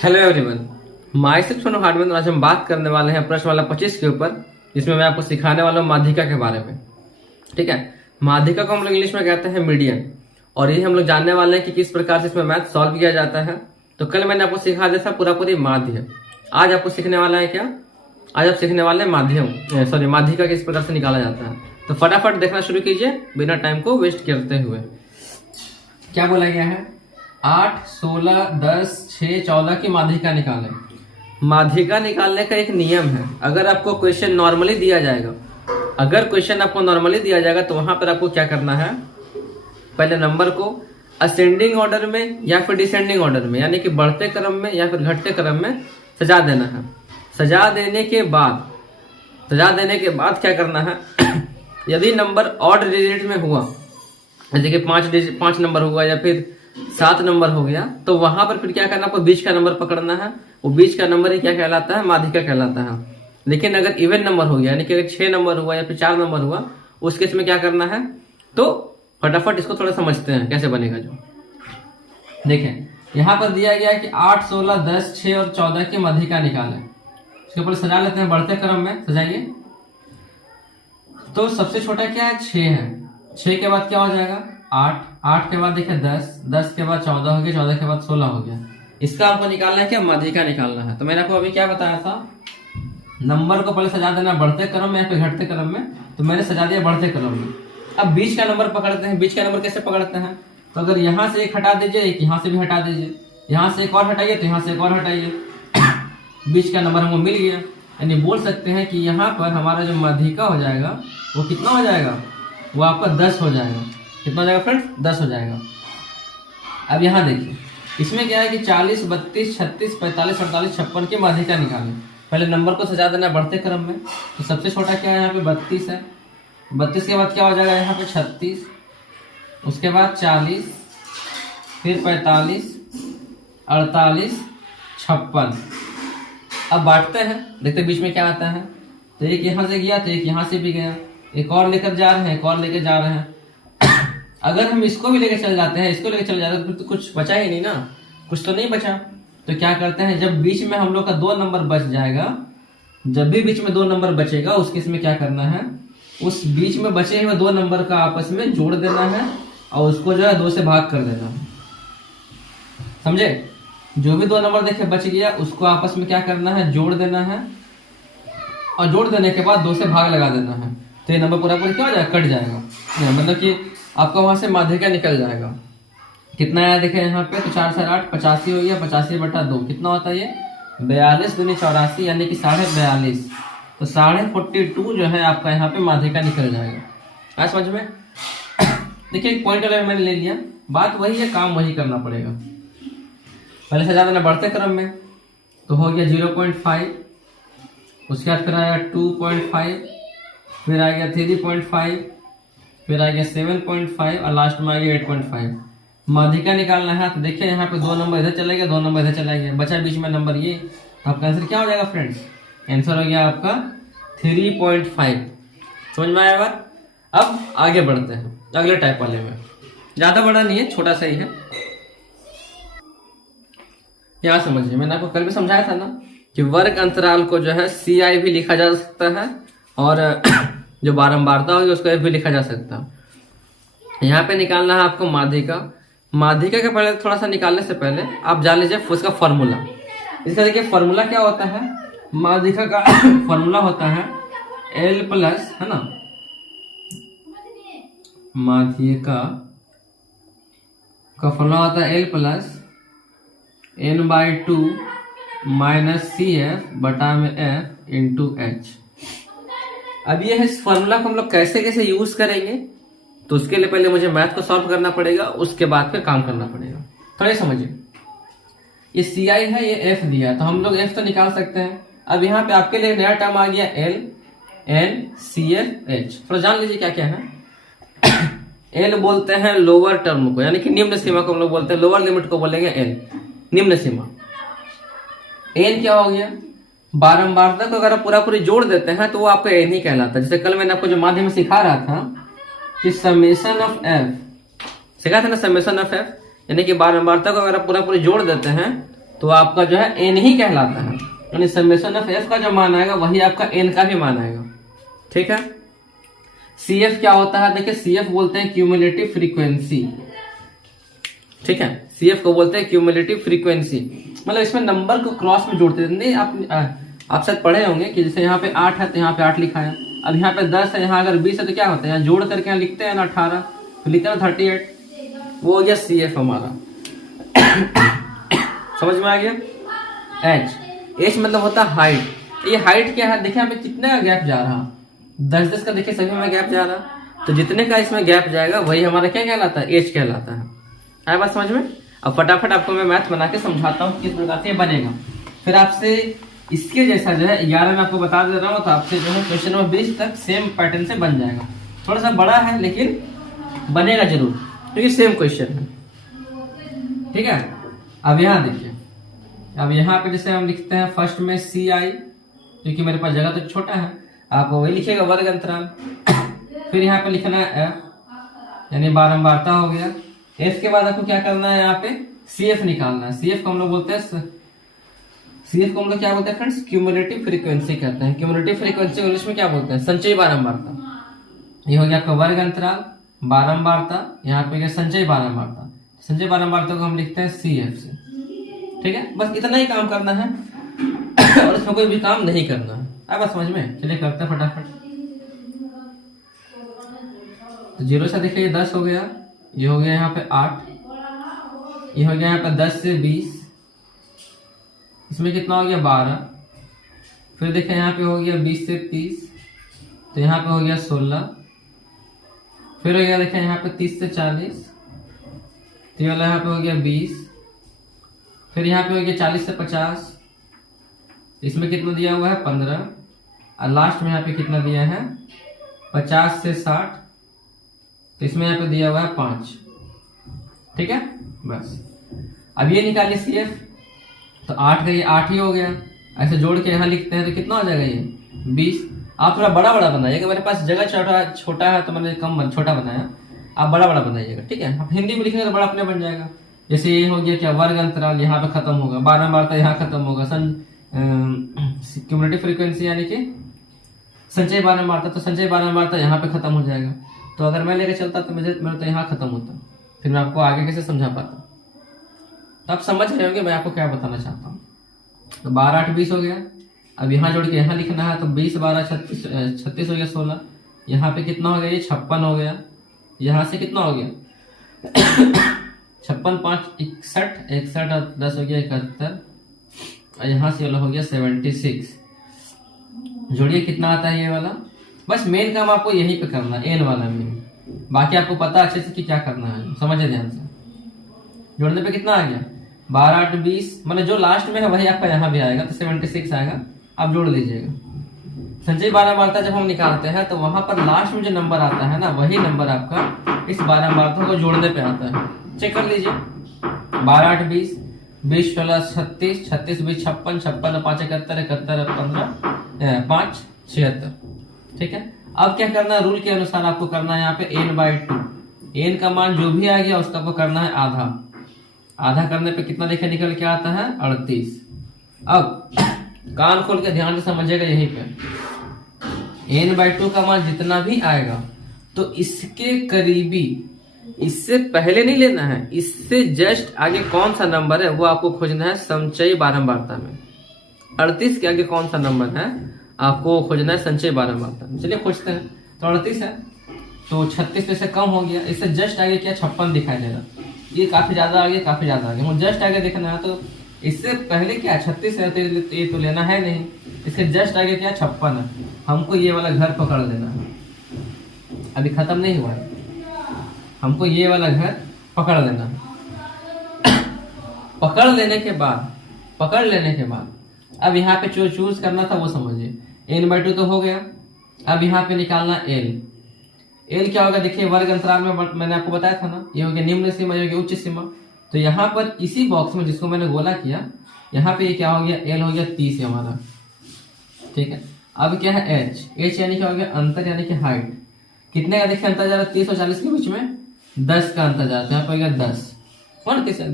Hello everyone, my self Sonu hardware. आज हम बात करने वाले हैं प्रश्न वाला 25 के ऊपर, जिसमें मैं आपको सिखाने वाला हूँ माध्यिका के बारे में। ठीक है, माध्यिका को हम लोग इंग्लिश में कहते हैं मीडियन, और ये हम लोग जानने वाले हैं कि किस प्रकार से इसमें मैथ सॉल्व किया जाता है। तो कल मैंने आपको सिखा दिया था पूरी माध्य। आज आपको सीखने वाला है क्या? आज आप सीखने वाले हैं माध्यिका किस प्रकार से निकाला जाता है। तो फटाफट देखना शुरू कीजिए बिना टाइम को वेस्ट करते हुए। क्या बोला गया है? 8, 16, 10, 6, 14 की माध्यिका निकालें। माध्यिका निकालने का एक नियम है। अगर आपको क्वेश्चन नॉर्मली दिया जाएगा तो वहां पर आपको क्या करना है? पहले नंबर को असेंडिंग ऑर्डर में या फिर डिसेंडिंग ऑर्डर में, यानी कि बढ़ते क्रम में या फिर घटते क्रम में सजा देना है। सजा देने के बाद क्या करना है? यदि नंबर ऑड डिजिट में हुआ, जैसे कि 5 नंबर हुआ या फिर 7 नंबर हो गया, तो वहां पर फिर क्या करना? आपको बीच का नंबर पकड़ना है। वो बीच का नंबर ही क्या कहलाता है? माध्यिका कहलाता है। लेकिन अगर इवन नंबर हो गया, यानी कि अगर 6 नंबर हुआ या फिर 4 नंबर हुआ, उस केस में क्या करना है? तो फटाफट इसको थोड़ा समझते हैं कैसे बनेगा। जो देखें, यहाँ पर दिया गया है कि 8, 16, 10, 6 और 14 की माध्यिका निकालें। इसके ऊपर सजा लेते हैं बढ़ते क्रम में। सजाइए। तो सबसे छोटा क्या है? 6 है। 6 के बाद क्या हो जाएगा? 8, 8 के बाद देखिए 10, 10 के बाद 14 हो गया, 14 के बाद 16 हो गया। इसका आपको निकालना है क्या? माध्यिका निकालना है। तो मैंने आपको अभी क्या बताया था? नंबर को पहले सजा देना बढ़ते क्रम में या फिर घटते क्रम में। तो मैंने सजा दिया बढ़ते क्रम में। अब बीच का नंबर पकड़ते हैं। बीच का नंबर कैसे पकड़ते हैं? तो अगर यहाँ से एक हटा दीजिए, एक यहाँ से भी हटा दीजिए, यहाँ से एक और हटाइए तो यहाँ से एक और हटाइए, बीच का नंबर हमको मिल गया। यानी बोल सकते हैं कि यहाँ पर हमारा जो माध्यिका हो जाएगा वो कितना हो जाएगा? वो आपका 10 हो जाएगा। कितना हो जाएगा फ्रेंड्स? 10 हो जाएगा। अब यहाँ देखिए, इसमें क्या है कि 40, 32, 36, 45, 48, 56 की माध्यिका निकालें। पहले नंबर को सजा देना बढ़ते क्रम में। तो सबसे छोटा क्या है? यहाँ पे 32 है। 32 के बाद क्या हो जाएगा? यहाँ पे 36, उसके बाद 40, फिर 45, 48, 56। अब बांटते हैं, देखते बीच में क्या आता है। तो एक यहाँ से गया तो एक यहाँ से भी गया, एक और लेकर जा रहे हैं, एक और लेकर जा रहे हैं। अगर हम इसको भी लेकर चल जाते हैं, इसको लेकर चल जाते हैं, तो कुछ बचा ही नहीं ना, कुछ तो नहीं बचा। तो क्या करते हैं? जब बीच में हम लोग का 2 नंबर बच जाएगा, जब भी बीच में 2 नंबर बचेगा, उस केस में क्या करना है? उस बीच में बचे हुए 2 नंबर का आपस में जोड़ देना है और उसको जो है 2 से भाग कर देना है। समझे? जो भी 2 नंबर देखे बच गया, उसको आपस में क्या करना है? जोड़ देना है, और जोड़ देने के बाद 2 से भाग लगा देना है। तो ये नंबर पूरा क्या हो जाएगा? कट जाएगा। मतलब कि आपका वहां से माध्यिका निकल जाएगा। कितना आया देखें यहाँ पे? तो 4 से 8, 85 हो गया। 85/2 कितना होता है? ये 42 दूनी 84, यानी कि 42.5। तो 42.5 जो है आपका यहाँ पे माध्यिका निकल जाएगा। आया समझ में? देखिए, एक पॉइंट अगर मैंने ले लिया, बात वही है, काम वही करना पड़ेगा। पहले सजा देना बढ़ते क्रम में। तो हो गया 0.5, उसके बाद फिर आएगा 2.5, फिर आ गया 3.5, फिर आ गया 7.5 और लास्ट में आ गया 8.5। माध्यिका निकालना है। तो देखिए यहाँ पे 2 नंबर इधर चले गए, 2 नंबर इधर चले गए, बचा बीच में नंबर ये। तो आपका आंसर क्या हो जाएगा फ्रेंड्स? आंसर हो गया आपका 3.5। समझ में आया बात? अब आगे बढ़ते हैं अगले टाइप वाले में। ज्यादा बड़ा नहीं है, छोटा सा ही है। यहाँ समझिए, मैंने आपको कल भी समझाया था ना कि वर्ग अंतराल को जो है CI भी लिखा जा सकता है, और जो बारंबारता होगी उसको F भी लिखा जा सकता है। यहाँ पे निकालना है आपको माध्यिका। माध्यिका के पहले थोड़ा सा निकालने से पहले आप जान लीजिए उसका फॉर्मूला। इसका देखिए फॉर्मूला क्या होता है? माध्यिका का फॉर्मूला होता है L प्लस, है ना, माध्यिका का फॉर्मूला होता है L plus n/2 minus CF बटा में F इंटू H। अब ये है इस फॉर्मूला को हम लोग कैसे कैसे यूज करेंगे, तो उसके लिए पहले मुझे मैथ को सॉल्व करना पड़ेगा, उसके बाद फिर काम करना पड़ेगा। थोड़ा समझिए, ये CI है, ये F दिया, तो हम लोग F तो निकाल सकते हैं। अब यहाँ पे आपके लिए नया टर्म आ गया L, N, CF, H। थोड़ा जान लीजिए क्या क्या है। L बोलते हैं लोअर टर्म को, यानी कि निम्न सीमा को हम लोग बोलते हैं, लोअर लिमिट को बोलेंगे L, निम्न सीमा। N क्या हो गया? बारंबारता को अगर आप पूरी जोड़ देते हैं तो वो आपका N ही कहलाता है। जैसे कल मैंने आपको जो माध्यम में सिखा रहा था कि समेशन ऑफ F, सिखा था ना, समेशन ऑफ F, यानी कि बारंबारता को अगर आप पूरी जोड़ देते हैं तो आपका जो है एन ही कहलाता है, यानी समेशन ऑफ एफ का जो मान आएगा वही आपका एन का भी मान आएगा। ठीक है। सी एफ क्या होता है, देखिए सी एफ बोलते हैं क्यूमुलेटिव फ्रीक्वेंसी। ठीक है, सी एफ को बोलते हैं क्यूमुलेटिव फ्रीक्वेंसी, मतलब इसमें नंबर को क्रॉस में जोड़ते नहीं। आप शायद पढ़े होंगे कि जैसे यहाँ पे 8 है तो यहाँ पे 8 लिखा है, अब यहाँ पे 10 है, यहाँ अगर 20 है तो क्या होता है, यहाँ जोड़ करके यहाँ लिखते हैं ना 18, तो लिखते हैं 38, वो हो गया सी एफ हमारा। समझ में आ गया। एच मतलब होता है हाइट। ये हाइट क्या है, देखिए यहाँ पे कितने का गैप जा रहा, 10-10 का देखिए सभी में गैप जा रहा, तो जितने का इसमें गैप जाएगा वही हमारा क्या कहलाता है, एच कहलाता है। आया बात समझ में। अब फटाफट आपको मैं मैथ बना के समझाता हूँ किस प्रकार से बनेगा। फिर आपसे इसके जैसा जो है 11 में आपको बता दे रहा हूँ, तो आपसे जो है क्वेश्चन नंबर 20 तक सेम पैटर्न से बन जाएगा। थोड़ा सा बड़ा है लेकिन बनेगा जरूर, क्योंकि सेम क्वेश्चन है। ठीक है। अब यहाँ देखिए, अब यहाँ पे जैसे हम लिखते हैं फर्स्ट में सी आई, क्योंकि मेरे पास जगह तो छोटा है, आप वही लिखिएगा वर्ग अंतराल। फिर यहाँ पे लिखना है एफ, यानी बारंबारता हो गया। एफ के बाद आपको क्या करना है, यहाँ पे सी एफ निकालना है। सी एफ को हम लोग बोलते हैं, सी एफ को हम लोग क्या बोलते हैं फ्रेंड्स, क्यूमुलेटिव फ्रीक्वेंसी कहते हैं। क्यूमुलेटिव फ्रीक्वेंसी इंग्लिश में क्या बोलते हैं, संचयी बारंबारता। ये हो गया आपका वर्ग अंतराल, बारंबारता, यहाँ पे संचयी बारंबारता। संचयी बारंबारता को हम लिखते हैं सी एफ से। ठीक है, बस इतना ही काम करना है और इसमें कोई भी काम नहीं करना है। अब बस समझ में, चलिए करते हैं फटाफट। तो 0 से देखिए 10 हो गया, ये हो गया यहाँ पे 8, ये हो गया यहाँ पे 10 से 20, इसमें कितना हो गया 12। फिर देखिए यहाँ पे हो गया 20 से 30, तो यहाँ पे हो गया 16। फिर हो गया देखिए यहाँ पे 30 से 40, तो ये वाला यहाँ पे हो गया 20। फिर यहाँ पे हो गया 40 से 50, इसमें कितना दिया हुआ है 15, और लास्ट में यहाँ पे कितना दिया है 50 से 60, तो इसमें यहाँ पे दिया हुआ है 5। ठीक है, बस अब ये निकालिए सी एफ, तो 8 का ये 8 ही हो गया। ऐसे जोड़ के यहाँ लिखते हैं तो कितना हो जाएगा ये 20। आप थोड़ा बड़ा बड़ा बनाइएगा, मेरे पास जगह छोटा है तो मैंने कम छोटा बनाया, आप बड़ा बड़ा बनाइएगा। ठीक है, आप हिंदी में लिखेंगे तो बड़ा अपने बन जाएगा। जैसे ये हो गया क्या, वर्ग अंतराल यहाँ पे खत्म होगा, बारंबारता यहाँ खत्म होगा, क्यूमुलेटिव फ्रीक्वेंसी यानी कि संचयी बारंबारता, तो संचयी बारंबारता यहाँ पे खत्म हो जाएगा। तो अगर मैं लेकर चलता तो मेरा तो यहाँ खत्म होता, फिर मैं आपको आगे कैसे समझा पाता। तो आप समझ रहे होंगे मैं आपको क्या बताना चाहता हूँ। तो 12 8 20 हो गया। अब यहाँ जोड़ के यहाँ लिखना है, तो 20 12 36 हो गया 16। यहाँ पे कितना हो गया, ये 56 हो गया। यहाँ से कितना हो गया 56 5 61, 61 और 10 हो गया 71, और यहाँ से वाला हो गया 76। जोड़िए कितना आता है ये वाला। बस मेन काम आपको यहीं पे करना है, एन वाला में। बाकी आपको पता अच्छे से कि क्या करना है, समझिए ध्यान से। जोड़ने पे कितना आ गया 12 8 20, मतलब जो लास्ट में है वही आपका यहाँ भी आएगा, तो 76 आएगा। आप जोड़ लीजिएगा। संचयी बारंबारता जब हम निकालते हैं तो वहां पर लास्ट में जो नंबर आता है ना, वही नंबर आपका इस बारंबारता को जोड़ने पे आता है। चेक कर लीजिए, 12 8 20, 20 16 36, 36 20 56, 56 5 71, 71 15 5 76। ठीक है, अब क्या करना है, रूल के अनुसार आपको करना है यहाँ पे n/2। n का मान जो भी आ गया उसका आपको करना है आधा। आधा करने पे कितना देखिए निकल के आता है 38। अब कान खोल के ध्यान से समझिएगा, यहीं पे n/2 का मान जितना भी आएगा तो इसके करीबी, इससे पहले नहीं लेना है, इससे जस्ट आगे कौन सा नंबर है वो आपको खोजना है संचयी बारंबारता में। 38 के आगे कौन सा नंबर है आपको खोजना है संचयी बारंबारता में। चलिए खोजते हैं। तो 38 है, तो 36 से कम हो गया, इससे जस्ट आगे क्या 56 दिखाई दे रहा। ये काफी ज्यादा आगे, काफी ज्यादा आगे, मुझे जस्ट आगे देखना है। तो इससे पहले क्या 36 है, तो ये तो लेना है नहीं, इसके जस्ट आगे क्या 56 है। हमको ये वाला घर पकड़ लेना है, अभी खत्म नहीं हुआ है, हमको ये वाला घर पकड़ लेना है। पकड़ लेने के बाद अब यहाँ पे जो चूज करना था वो समझिए। n/2 तो हो गया। अब यहाँ पे निकालना l क्या होगा, देखिए वर्ग अंतराल में मैंने आपको बताया था ना, ये हो गया निम्न सीमा, ये हो गया उच्च सीमा। तो यहाँ पर इसी बॉक्स में जिसको मैंने गोला किया, यहाँ पे ये क्या हो गया, l हो गया 30 हमारा। ठीक है, अब क्या है h यानी क्या हो गया अंतर, यानी कि हाइट। कितने का देखिए अंतर जा रहा है 30 और 40 के बीच में 10 का अंतर जा रहा है। यहाँ पे हो गया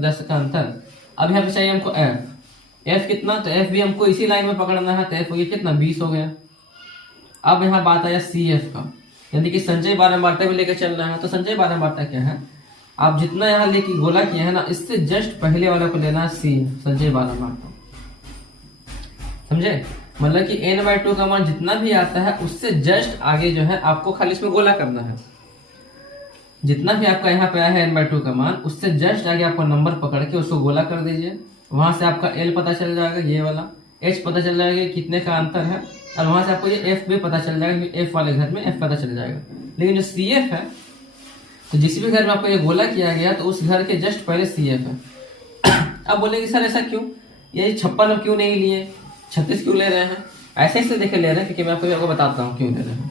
10 का अंतर। अब यहाँ पे चाहिए हमको f, एफ कितना, तो एफ भी हमको इसी लाइन में पकड़ना है, तो एफ हो गया कितना 20 हो गया। अब यहाँ बात आया सी एफ का, यानी कि संचय बारंबारता भी लेकर चलना है। तो संचय बारंबारता क्या है, आप जितना यहाँ लेके गोला किया है ना, इससे जस्ट पहले वाला को लेना है सी एफ, संचय बारंबारता, समझे। मतलब कि n/2 का मान जितना भी आता है उससे जस्ट आगे जो है आपको खाली इसमें गोला करना है। जितना भी आपका यहाँ पे आया है n/2 का मान, उससे जस्ट आगे आपको नंबर पकड़ के उसको गोला कर दीजिए। वहां से आपका l पता चल जाएगा, ये वाला h पता चल जाएगा कितने का अंतर है, और वहां से आपको ये f भी पता चल जाएगा, f वाले घर में f पता चल जाएगा। लेकिन जो CF है, तो जिस भी घर में आपको ये गोला किया गया तो उस घर के जस्ट पहले CF है। अब बोलेंगे सर ऐसा क्यों, ये 56 क्यों नहीं लिए, 36 क्यों ले रहे हैं? ऐसे ऐसे देखे ले रहे हैं, क्योंकि मैं आपको बताता हूँ क्यों ले रहे हैं,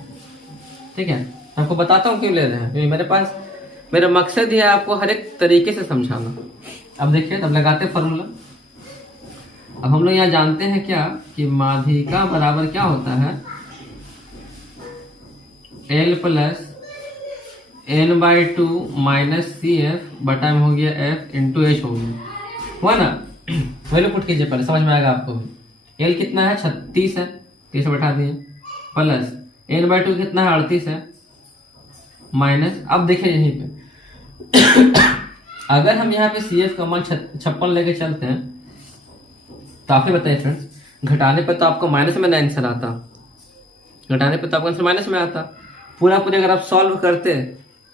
ठीक है। आपको बताता हूँ क्यों ले रहे हैं, क्योंकि मेरे पास मेरा मकसद ही है आपको हर एक तरीके से समझाना। अब देखिए, अब लगाते फॉर्मूला। अब हम लोग यहाँ जानते हैं क्या कि माध्यिका बराबर क्या होता है, L plus n/2 minus CF बटा में हो गया F इंटू H हो गया, हुआ ना। वैल्यू पुट कीजिए पहले, समझ में आएगा आपको भी। L कितना है 36 है, 30 बैठा दिए, प्लस n/2 कितना है 38 है, माइनस। अब देखिए यहीं पे अगर हम यहाँ पे CF का मान 56 लेके चलते हैं, तो आप ही बताइए फ्रेंड्स, घटाने पर तो आपको माइनस में ना आंसर आता, घटाने पर तो आपका आंसर माइनस में आता। पूरा पूरी अगर आप सॉल्व करते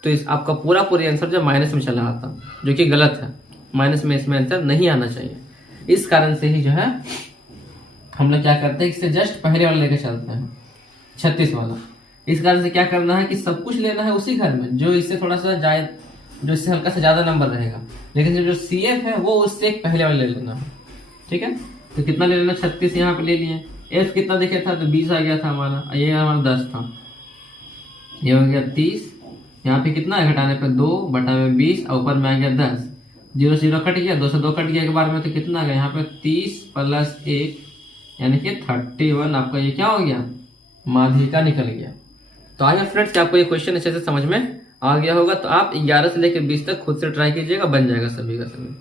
तो इस आपका पूरा आंसर जो माइनस में चला आता, जो कि गलत है। माइनस में इसमें आंसर नहीं आना चाहिए। इस कारण से ही जो है हम लोग क्या करते हैं, इससे जस्ट पहले वाला लेके चलते हैं 36 वाला। इस कारण से क्या करना है कि सब कुछ लेना है उसी घर में जो इससे थोड़ा सा जायद, जो इससे हल्का सा ज्यादा नंबर रहेगा। लेकिन जो CF है वो उससे एक पहले वाला ले लेना है, ठीक है। तो कितना ले लेना, 36 यहाँ पे ले लिए। F कितना देखे था, तो 20 आ गया था हमारा, ये हमारा 10 था, ये हो गया 30। यहाँ पे कितना है, घटाने पे 2 बटा में 20, और ऊपर में आ गया 10। 0 से 0 कट गया, 2 से 2 कट गया एक बार में, तो कितना आ गया यहाँ पे 30 प्लस 1 यानी कि 31। आपका ये क्या हो गया, माध्यिका निकल गया। तो आइए फ्रेंड्स, आपको ये क्वेश्चन अच्छे से समझ में आ गया होगा। तो आप 11 से लेकर 20 तक खुद से ट्राई कीजिएगा, बन जाएगा सभी का सभी।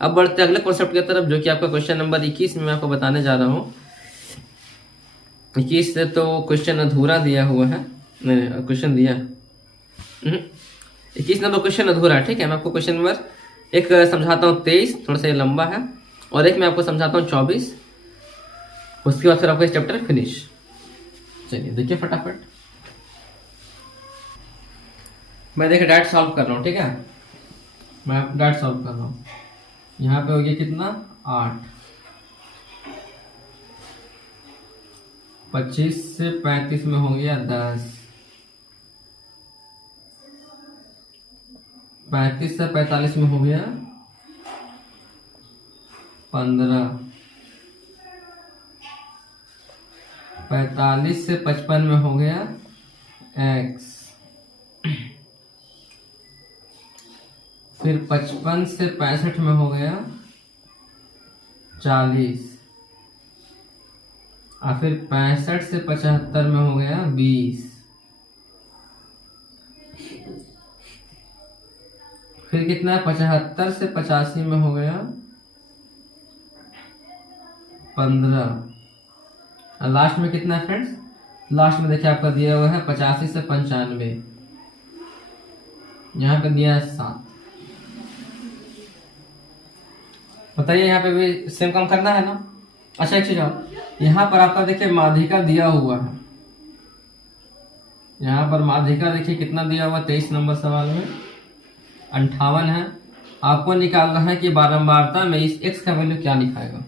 अब बढ़ते अगले कॉन्सेप्ट की तरफ, जो कि आपका क्वेश्चन नंबर 21 में मैं आपको बताने जा रहा हूँ। 21 से तो क्वेश्चन अधूरा दिया हुआ है, क्वेश्चन दिया 21 नंबर क्वेश्चन अधूरा है, ठीक है। मैं आपको क्वेश्चन नंबर एक समझाता हूँ 23, थोड़ा सा ये लंबा है, और एक मैं आपको समझाता हूँ 24। उसके बाद फिर आपका चैप्टर फिनिश। चलिए देखिए फटाफट, मैं देखिए डायरेक्ट सॉल्व कर रहा हूँ, ठीक है। मैं डायरेक्ट सॉल्व कर रहा हूँ। यहाँ पे हो गया कितना 8, 25 से 35 में हो गया 10, 35 से 45 में हो गया 15, 45 से 55 में हो गया x, फिर 55 से 65 में हो गया 40, और फिर 65 से 75 में हो गया 20, फिर कितना 75 से 85 में हो गया 15, और लास्ट में कितना है फ्रेंड्स, लास्ट में देखिए आपका दिया हुआ है 85 से 95, यहाँ पे दिया है 7। बताइए यहाँ पे भी सेम काम करना है ना। अच्छा एक चीज और, यहाँ पर आपका देखिए माध्यिका दिया हुआ है, यहाँ पर माध्यिका देखिए कितना दिया हुआ 23 नंबर सवाल में 58 है। आपको निकालना है कि बारंबारता में इस x का वैल्यू क्या लिखाएगा।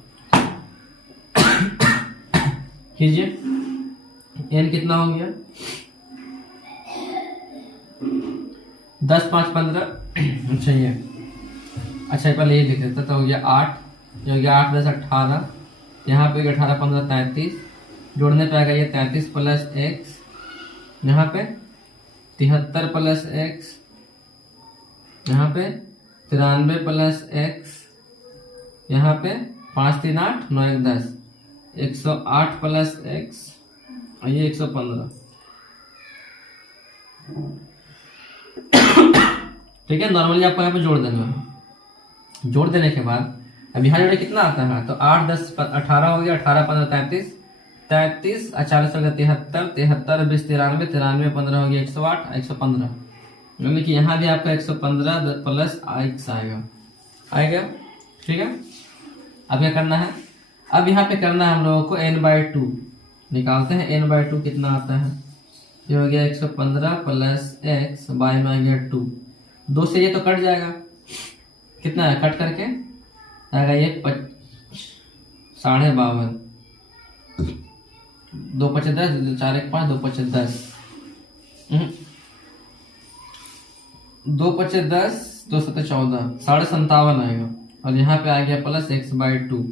कीजिए, n कितना हो गया 10 5 15। अच्छा ये अच्छा पहले ये लिख देता, तो हो गया 8, ये हो गया 8 10 18, यहाँ पे 18 15 33, जोड़ने पे आएगा ये 33 प्लस x, यहाँ पे 73 प्लस x, यहाँ पे 93 प्लस x, यहाँ पे 5 3 8 9 1 10, 108 प्लस x, और ये 115। ठीक है, नॉर्मली आपको यहाँ पे जोड़ देना है। जोड़ देने के बाद अब यहाँ जोड़े कितना आता है, तो 8 10 18 हो गया, 18 15 33, 33 और 40 हो गया 73, 73 20 93, 93 15 हो गया 108, 115, यानी कि यहाँ भी आपका 115 प्लस x आएगा। ठीक है, अब क्या करना है, अब यहाँ पे करना है हम लोगों को n/2 निकालते हैं। n/2 कितना आता है, ये हो गया 115 प्लस x, बाई में आ गया 2, 2 से ये तो कट जाएगा, कितना है कट करके आएगा ये 52.5, 2 5 10, 4 1 5, 2 5 10, 2 5 10, 2 7 14, 57.5 आएगा। और यहाँ पे आ गया प्लस x/2।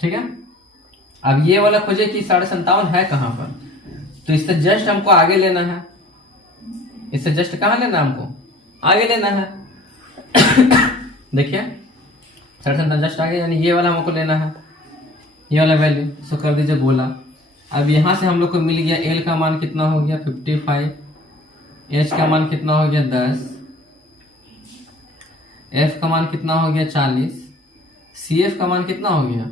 ठीक है, अब ये वाला खोजे कि 57.5 है कहाँ पर, तो इससे जस्ट हमको आगे लेना है, इससे जस्ट कहाँ लेना है, हमको आगे लेना है। देखिए 57 जस्ट आगे, यानी ये वाला हमको लेना है, ये वाला वैल्यू, इसको कर दीजिए गोला। अब यहाँ से हम लोग को मिल गया L का मान कितना हो गया 55, H का मान कितना हो गया 10, F का मान कितना हो गया 40, CF का मान कितना हो गया,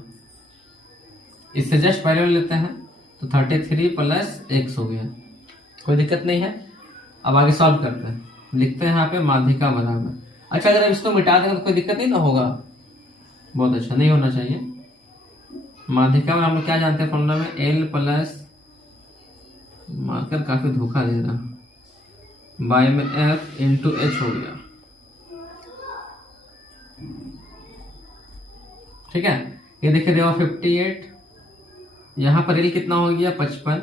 इससे जस्ट वैल्यू लेते हैं तो 33 प्लस x हो गया, कोई दिक्कत नहीं है। अब आगे सॉल्व करते हैं, लिखते हैं यहाँ पे माध्यिका बराबर। अच्छा, अगर इसको मिटा देंगे तो कोई दिक्कत नहीं ना होगा, बहुत अच्छा, नहीं होना चाहिए। माध्यिका में हम लोग क्या जानते हैं फॉर्मूला में, L प्लस, मार्कर काफी धोखा दे रहा, बाय में F इंटू H हो गया। ठीक है, ये देखिए देखो 58, यहाँ पर L कितना हो गया 55,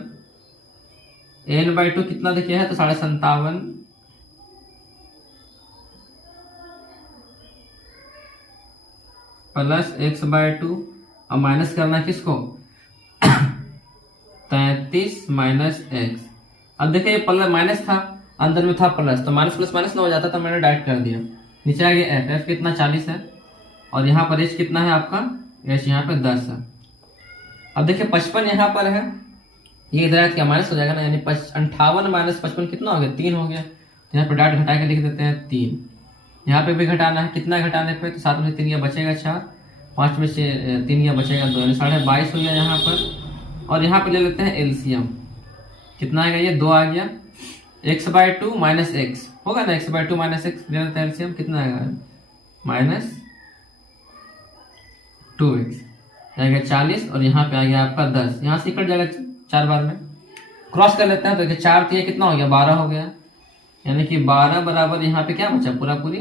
n/2 कितना देखिए है तो 57.5 प्लस x/2, और माइनस करना है किसको 33 माइनस x। अब देखिए ये माइनस था, अंदर में था प्लस, तो माइनस प्लस माइनस ना हो जाता, तो मैंने डायरेक्ट कर दिया। नीचे आ गया f कितना 40 है, और यहाँ पर h कितना है आपका, h यहाँ पे 10 है। अब देखिए 55 यहाँ पर है, ये इधर क्या माइनस हो जाएगा ना, यानी 58 माइनस 55 कितना हो गया 3 हो गया, तो यहाँ पे डायरेक्ट घटा के लिख देते हैं 3। यहाँ पे भी घटाना है, कितना घटाने पे, तो 7 में 3 या बचेगा 4, 5 में से 3 या बचेगा 2, यानी 22.5 हो गया यहाँ पर। और यहाँ पे ले लेते हैं एलसीएम, कितना आएगा ये 2 आ गया, x/2 माइनस एक्स होगा ना, x/2 माइनस एक्स ले लेते हैं एलसीएम, कितना आएगा माइनस 2x, आएगा 40, और यहाँ पे आ गया आपका 10, यहाँ से कट जाएगा 4 बार में, क्रॉस कर लेते हैं तो 4 तो ये कितना हो गया 12 हो गया, यानी कि 12 बराबर यहाँ पे क्या बचा पूरा पूरी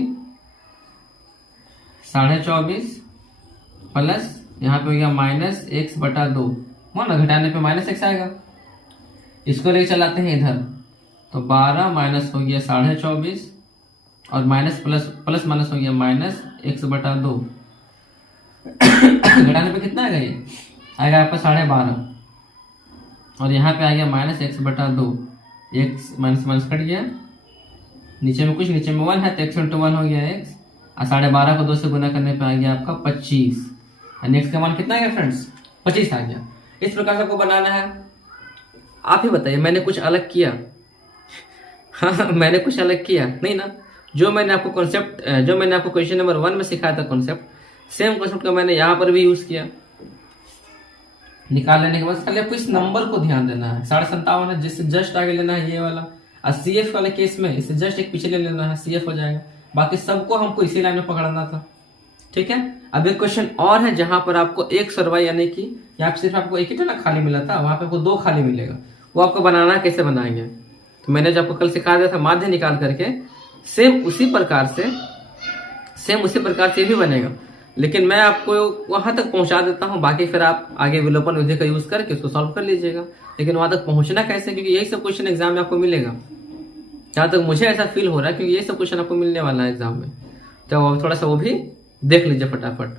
24.5 प्लस यहाँ पे हो गया माइनस x/2, हो ना, घटाने पे माइनस x आएगा, इसको लेके चलाते हैं इधर, तो 12 माइनस हो गया 24.5, और माइनस प्लस माइनस हो गया माइनस x/2, घटाने पे कितना आएगा ये आएगा आपका 12.5, और यहाँ पे आ गया minus x/2, x minus minus cut गया, नीचे में कुछ, नीचे में 1 है तो x इंटू 1 हो गया x, और 12.5 को 2 से गुना करने पे आ गया आपका 25, और x का मान कितना आ गया फ्रेंड्स 25 आ गया। इस प्रकार से आपको बनाना है, आप ही बताइए मैंने कुछ अलग किया? हाँ मैंने कुछ अलग किया नहीं ना, जो मैंने आपको कॉन्सेप्ट, जो मैंने आपको क्वेश्चन नंबर 1 में सिखाया था कॉन्सेप्ट, सेम कॉन्सेप्ट का मैंने यहाँ पर भी यूज किया। निकाल लेने के बाद खाली आपको इस नंबर को ध्यान देना है, 57.5 है, जिससे जस्ट आगे लेना है ये वाला, और CF वाले केस में इससे जस्ट एक पीछे ले लेना है, CF हो जाएगा, बाकी सबको हमको इसी लाइन में पकड़ना था। ठीक है, अब एक क्वेश्चन और है जहां पर आपको एक सरवाई, यानी कि यहाँ पे सिर्फ आपको एक ही तो ना खाली मिला था, वहां पे आपको 2 खाली मिलेगा, वो आपको बनाना कैसे बनाएंगे, तो मैंने जो आपको कल सिखा दिया था माध्य निकाल करके, सेम उसी प्रकार से भी बनेगा, लेकिन मैं आपको वहां तक पहुंचा देता हूं, बाकी फिर आप आगे विलोपन विधि का यूज करके उसको सॉल्व कर लीजिएगा। लेकिन वहां तक पहुंचना कैसे, क्योंकि यही सब क्वेश्चन एग्जाम में आपको मिलेगा, जहां तक मुझे ऐसा फील हो रहा है, क्योंकि ये सब क्वेश्चन आपको मिलने वाला है एग्जाम में, तो थोड़ा सा वो भी देख लीजिए फटाफट।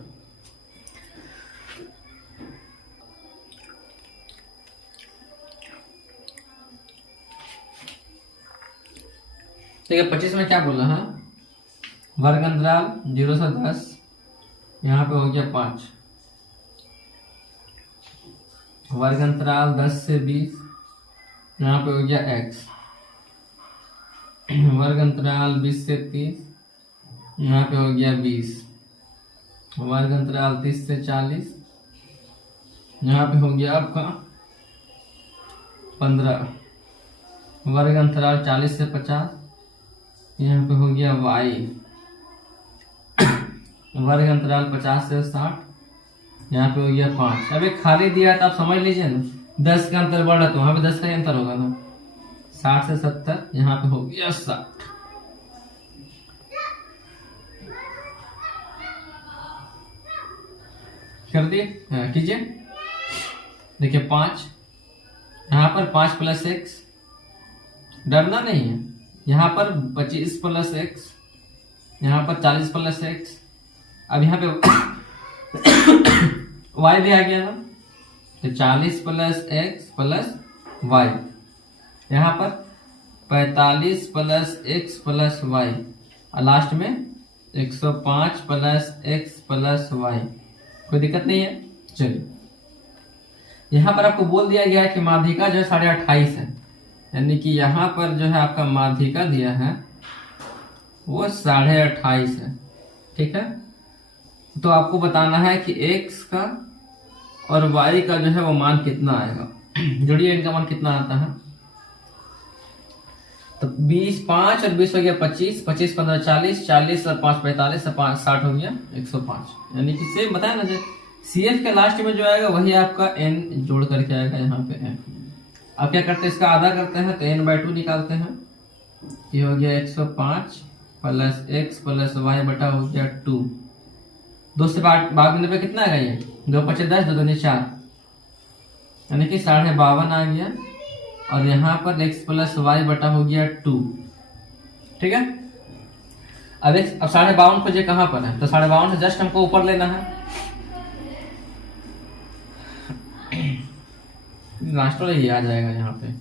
ठीक है, 25 में क्या बोला है, वर्ग अंतराल 0 से 10, यहाँ पे हो गया 5, वर्ग अंतराल 10 से 20, यहाँ पे हो गया x, वर्ग अंतराल 20 से 30, यहाँ पे हो गया 20, वर्ग अंतराल 30 से 40, यहाँ पे हो गया आपका 15, वर्ग अंतराल 40 से 50, यहाँ पे हो गया y, वर्ग अंतराल 50 से 60, यहाँ पे हो गया 5। अब एक खाली दिया तो आप समझ लीजिए ना, 10 का अंतर बढ़ रहा तो वहां पे 10 का ही अंतर होगा ना। 60 से 70, यहाँ पे हो गया 60। कर दिए, कीजिए। देखिए 5, यहाँ पर 5 प्लस एक्स, डरना नहीं है। यहाँ पर 25 प्लस एक्स, यहाँ पर 40 प्लस एक्स। अब यहाँ पे y भी आ गया ना, तो 40 प्लस एक्स प्लस वाई, यहाँ पर 45 प्लस एक्स प्लस वाई, और लास्ट में 105 प्लस एक्स प्लस वाई। कोई दिक्कत नहीं है। चलिए, यहाँ पर आपको बोल दिया गया है कि माध्यिका जो है 28.5 है, यानी कि यहाँ पर जो है आपका माध्यिका दिया है वो 28.5 है। ठीक है, तो आपको बताना है कि x का और y का जो है वो मान कितना आएगा। जोड़िए, इनका मान कितना आता है। तो 20, 5 और 20 हो गया 25, 25 15 40, 40 और 5 45 और 5 60 हो गया 105। यानी कि सेम बताया ना, CF के लास्ट में जो आएगा वही आपका n जोड़ करके आएगा यहाँ पे n। अब क्या करते हैं, इसका आधा करते हैं तो n/2 निकालते हैं। ये हो गया 105 प्लस x प्लस y बटा हो गया 2। 2 से भाग देने पे कितना आएगा, ये 2 5 10, 2 दूनी 4, यानी कि 52.5 आ गया। और यहाँ पर x प्लस वाई बटा हो गया 2। ठीक है, अब 52.5 खोजे कहाँ पर है, तो 52.5 से जस्ट हमको ऊपर लेना है। लास्ट वाला ये आ जाएगा यहाँ पे।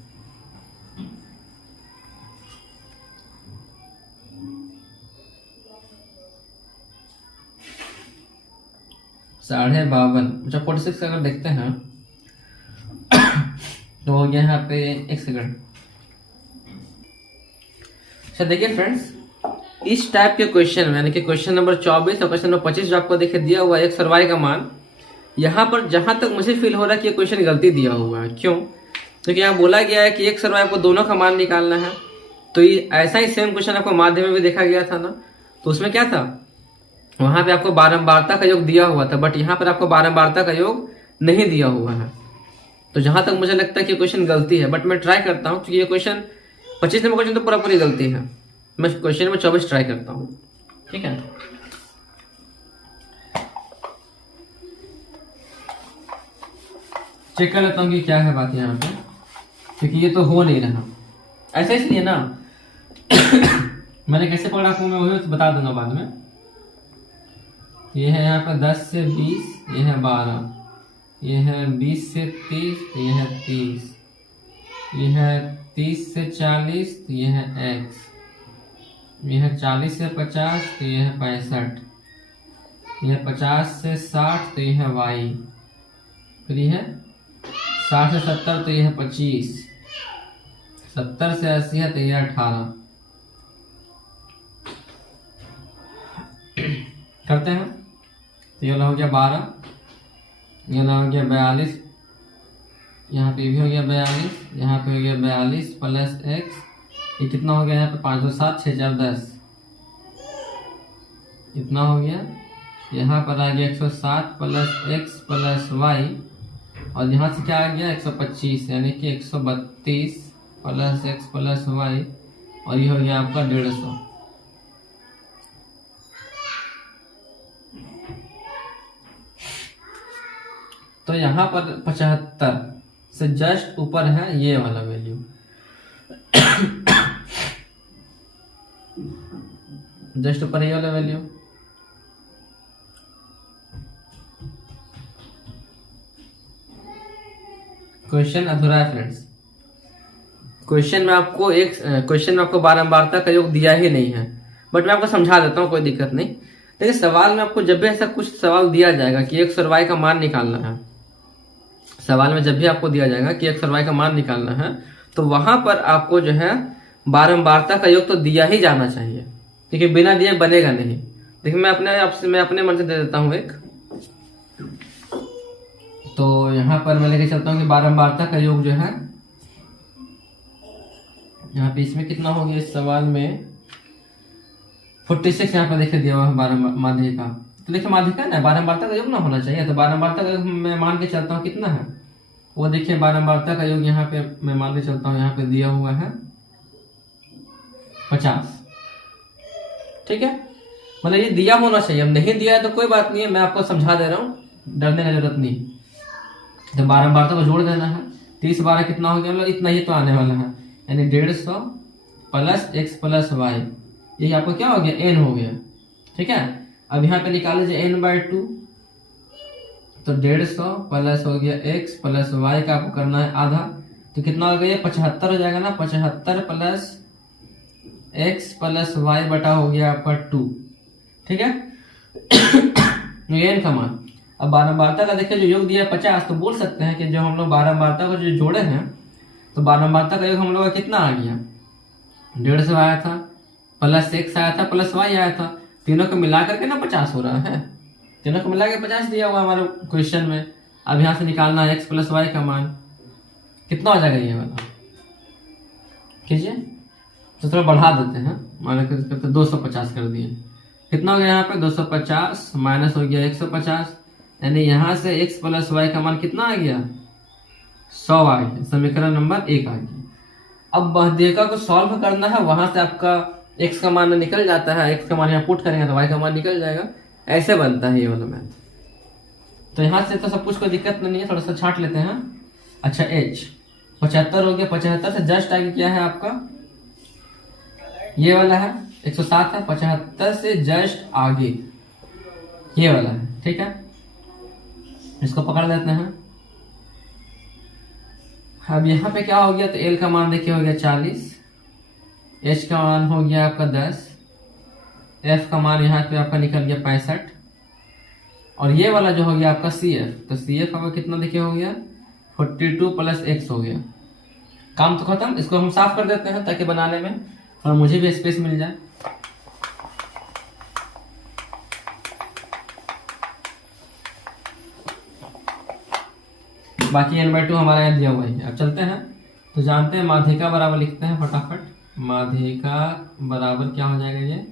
साढ़े 52, 46 अगर देखते हैं तो हो गया यहाँ पे, एक सेकंड। अच्छा देखिए फ्रेंड्स, इस टाइप के क्वेश्चन में, यानी कि क्वेश्चन नंबर 24 और क्वेश्चन नंबर 25 जो आपको देखे दिया हुआ है x और y का मान, यहाँ पर जहां तक मुझे फील हो रहा है कि ये क्वेश्चन गलती दिया हुआ है। क्यों? क्योंकि यहाँ बोला गया है कि x और y आपको दोनों का मान निकालना है। तो ये ऐसा ही सेम क्वेश्चन आपको माध्यम में भी देखा गया था ना, तो उसमें क्या था, वहां पे आपको बारंबारता का योग दिया हुआ था, बट यहाँ पर आपको बारंबारता का योग नहीं दिया हुआ है। तो जहां तक मुझे लगता है कि क्वेश्चन गलती है, बट मैं ट्राई करता हूं, क्योंकि ये क्वेश्चन 25 नंबर क्वेश्चन तो पूरा पूरी गलती है। मैं क्वेश्चन नंबर 24 ट्राई करता हूं। ठीक है, चेक कर लेता हूं कि क्या है बात यहाँ पे, क्योंकि ये तो हो नहीं रहा ऐसा, इसलिए ना मैंने कैसे पकड़ा आपको मैं वही बता दूंगा बाद में। ये है यहाँ पे 10 से 20, ये है 12, ये है 20 से 30, ये है 30, ये है 30 से 40, ये है x, ये है 40 से 50, तो ये है 65, ये है 50 से 60, तो ये है y, फिर ये है 60 से 70, तो ये है 25, 70 से 80 है, तो ये है 18। करते हैं, तो ये हो गया 12, ये हो गया 42, यहाँ पे भी हो गया 42, यहाँ पे हो गया 42 प्लस x, ये कितना हो गया यहाँ पे 5 2 7 6 4 10, इतना हो गया। यहाँ पर आ गया 107 प्लस x प्लस y, और यहाँ से क्या आ गया 125, यानी कि 132 प्लस x प्लस y, और ये हो गया आपका 150। तो यहाँ पर 75 से जस्ट ऊपर है ये वाला वैल्यू। जस्ट ऊपर ये वाला वैल्यू। क्वेश्चन अधूरा है फ्रेंड्स। क्वेश्चन में आपको बारंबारता का योग दिया ही नहीं है, बट मैं आपको समझा देता हूँ, कोई दिक्कत नहीं। देखिए, सवाल में आपको जब भी ऐसा कुछ सवाल दिया जाएगा कि x और y का मान निकालना है, सवाल में जब भी आपको दिया जाएगा कि x और y का मान निकालना है, तो वहां पर आपको जो है बारंबारता का योग तो दिया ही जाना चाहिए, क्योंकि बिना दिए बनेगा नहीं। देखिए मैं अपने मन से दे देता हूँ एक। तो यहाँ पर मैं लेके चलता हूँ कि बारंबारता का योग जो है, यहाँ पे इसमें कितना हो गया इस सवाल में 46 यहाँ पे देखिए दिया हुआ है माध्यिका। तो देखिए माध्यिका ना बारंबारता का योग ना होना चाहिए, तो बारंबारता का योग मैं मान के चलता हूँ कितना है वो देखिए बारंबारता का योग यहाँ पे मैं मान के चलता हूँ, यहाँ पे दिया हुआ है 50। ठीक है, मतलब ये दिया होना चाहिए, अब नहीं दिया है तो कोई बात नहीं है, मैं आपको समझा दे रहा हूँ, डरने की जरूरत नहीं। तो बारंबारता को जोड़ देना है, 30 12 कितना हो गया, मतलब इतना ही तो आने वाला है, यानी 150 प्लस x प्लस वाई, ये आपको क्या हो गया n हो गया। ठीक है, अब यहाँ पे निकाल लीजिए n/2, तो 150 प्लस हो गया x प्लस वाई का आपको करना है आधा, तो कितना हो गया 75 हो जाएगा ना, 75 प्लस x प्लस वाई बटा हो गया आपका 2। ठीक है, n का मान। अब बारंबारता का देखिए जो योग दिया है 50, तो बोल सकते हैं कि जो हम लोग बारंबारता को जो जोड़े हैं, तो बारंबारता का योग हम लोग का कितना आ गया, 150 आया था प्लस x आया था प्लस y आया था, तीनों को मिला करके ना 50 हो रहा है, तीनों को मिला के 50 दिया हुआ हमारे क्वेश्चन में। अब यहाँ से निकालना है x प्लस वाई का मान, कितना हो जाएगा ये वाला, कीजिए तो थोड़ा बढ़ा देते हैं, मान करते 250 कर दिए, कितना हो गया यहाँ पे 250 माइनस हो गया 150, यानी यहाँ से x प्लस वाई का मान कितना आ गया 100 आ गया, समीकरण नंबर 1 आ गया। अब माध्यिका को सॉल्व करना है, वहां से आपका x का मान निकल जाता है, x का मान यहाँ पुट करेंगे तो y का मान निकल जाएगा, ऐसे बनता है ये वाला मैथ। तो यहाँ से तो सब कुछ कोई दिक्कत नहीं है, थोड़ा सा छाट लेते हैं। अच्छा h 75 हो गया, 75 से जस्ट आगे क्या है आपका ये वाला है 107 है, 75 से जस्ट आगे ये वाला है। ठीक है, इसको पकड़ लेते हैं। अब यहाँ पे क्या हो गया, तो L का मान देखिए हो गया 40, H का मान हो गया आपका 10, F का मान यहाँ पे आपका निकल गया 65, और ये वाला जो हो गया आपका CF, तो CF आपका कितना देखिए हो गया 42 प्लस x हो गया। काम तो खत्म, इसको हम साफ कर देते हैं ताकि बनाने में और मुझे भी स्पेस मिल जाए। बाकी n/2 हमारा यहाँ दिया हुआ है। अब चलते हैं, तो जानते हैं माध्यिका बराबर लिखते हैं फटाफट। माध्यिका बराबर क्या हो जाएगा, ये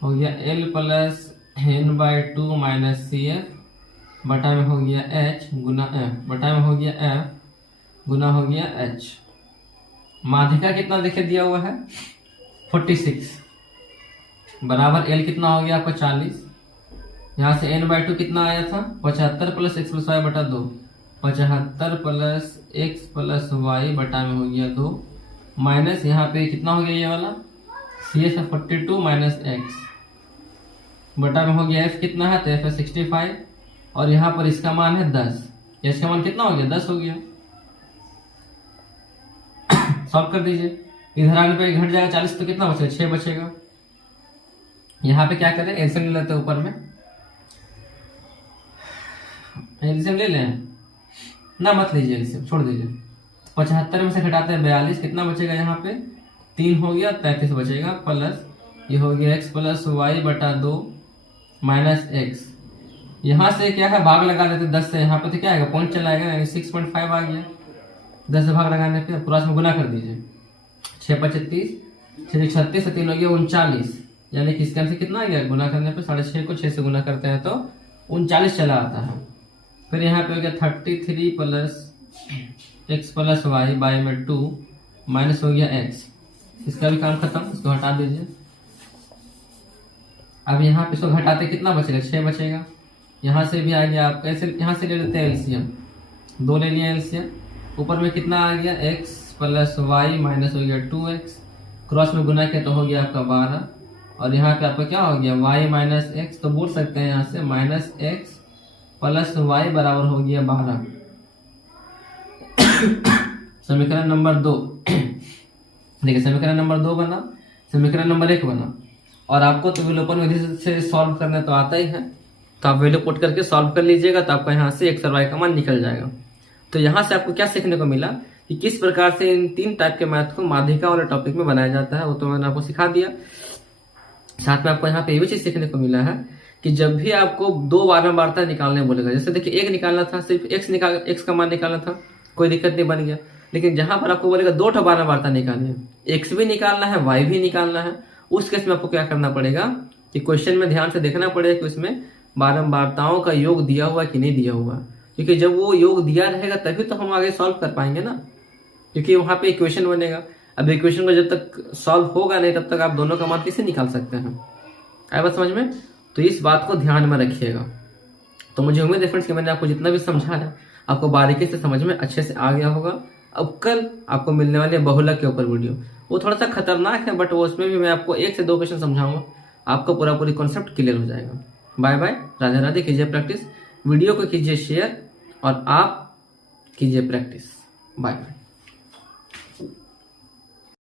हो गया L plus n/2 minus CF बटा में हो गया H गुना F बटा में हो गया F गुना हो गया H। माध्यिका कितना देखिए दिया हुआ है 46 बराबर L कितना हो गया आपका 40, यहाँ से n/2 कितना आया था 75 प्लस x प्लस वाई बटा 2, 75 प्लस x प्लस वाई बटा में हो गया 2, माइनस यहाँ पे कितना हो गया ये वाला CF है 42 माइनस x बटा में हो गया f कितना है, तो f है 65, और यहाँ पर इसका मान है 10, इसका मान कितना हो गया 10 हो गया। सॉल्व कर दीजिए, इधर आने पे घट जाएगा 40, तो कितना बचेगा 6 बचेगा। यहाँ पे क्या करें एलसीएम ले लेते हैं, ऊपर में एलसीएम ले लें ना, मत लीजिए एलसीएम छोड़ दीजिए। 75 में से घटाते हैं 42, कितना बचेगा यहाँ पे 3 हो गया 33 बचेगा, प्लस ये हो गया x प्लस वाई बटा 2 माइनस x, यहाँ से क्या है भाग लगा देते 10 से, यहाँ पे तो क्या आएगा पॉइंट चला आएगा, यानी 6.5 आ गया, 10 से भाग लगाने पे पूरा में गुना कर दीजिए, 6 × 36 36 से 3 हो गया 39, यानी कि इसका से कितना आ गया गुना करने पे 6.5 को 6 से गुना करते हैं तो 39 चला आता है। फिर यहाँ पे हो गया 33 plus x plus Y by में 2 माइनस हो गया x, इसका भी काम खत्म, इसको हटा दीजिए। अब यहाँ पे इसको घटाते कितना बचेगा 6 बचेगा, यहाँ से भी आ गया आपका, ऐसे यहाँ से ले लेते हैं एलसीएम, 2 ले लिया एलसीएम, ऊपर में कितना आ गया x प्लस वाई माइनस हो गया 2x, क्रॉस में गुना किया तो हो गया आपका 12, और यहाँ पे आपका क्या हो गया y माइनस एक्स, तो बोल सकते हैं यहाँ से माइनस एक्स प्लस वाई बराबर हो गया 12। समीकरण नंबर 2 देखिए, समीकरण नंबर 2 बना, समीकरण नंबर 1 बना, और आपको तो विलोपन विधि से सॉल्व करना तो आता ही है, तो आप वैल्यू पुट करके सॉल्व कर लीजिएगा, तो आपका यहाँ से x और y का मान निकल जाएगा। तो यहाँ से आपको क्या सीखने को मिला कि किस प्रकार से इन 3 टाइप के मैथ को माध्यिका वाले टॉपिक में बनाया जाता है, वो तो मैंने आपको सिखा दिया। साथ में आपको यहाँ पे ये भी चीज सीखने को मिला है कि जब भी आपको दो बारंबारता निकालने बोलेगा, जैसे देखिए एक निकालना था, सिर्फ एक्स का मान निकालना था, कोई दिक्कत नहीं, बन गया। लेकिन जहां पर आपको बोलेगा दो बारंबारता निकालनी है, एक्स भी निकालना है, वाई भी निकालना है, उस केस में आपको क्या करना पड़ेगा कि क्वेश्चन में ध्यान से देखना पड़ेगा कि उसमें बारंबारताओं का योग दिया हुआ कि नहीं दिया हुआ, क्योंकि जब वो योग दिया रहेगा तभी तो हम आगे सॉल्व कर पाएंगे ना, क्योंकि वहां पे इक्वेशन बनेगा। अब इक्वेशन को जब तक सॉल्व होगा नहीं तब तक आप दोनों का मान कैसे निकाल सकते हैं। आया बात समझ में? तो इस बात को ध्यान में रखिएगा। तो मुझे उम्मीद है फ्रेंड्स कि मैंने आपको जितना भी समझाया आपको बारीकी से समझ में अच्छे से आ गया होगा। अब कल आपको मिलने वाले बहुलक के ऊपर वीडियो, वो थोड़ा सा खतरनाक है, बट वो उसमें भी मैं आपको 1 से 2 क्वेश्चन समझाऊंगा, आपका पूरी कॉन्सेप्ट क्लियर हो जाएगा। Bye bye, Radhe Radhe. कीजिए प्रैक्टिस, वीडियो को कीजिए शेयर और आप कीजिए प्रैक्टिस। Bye bye.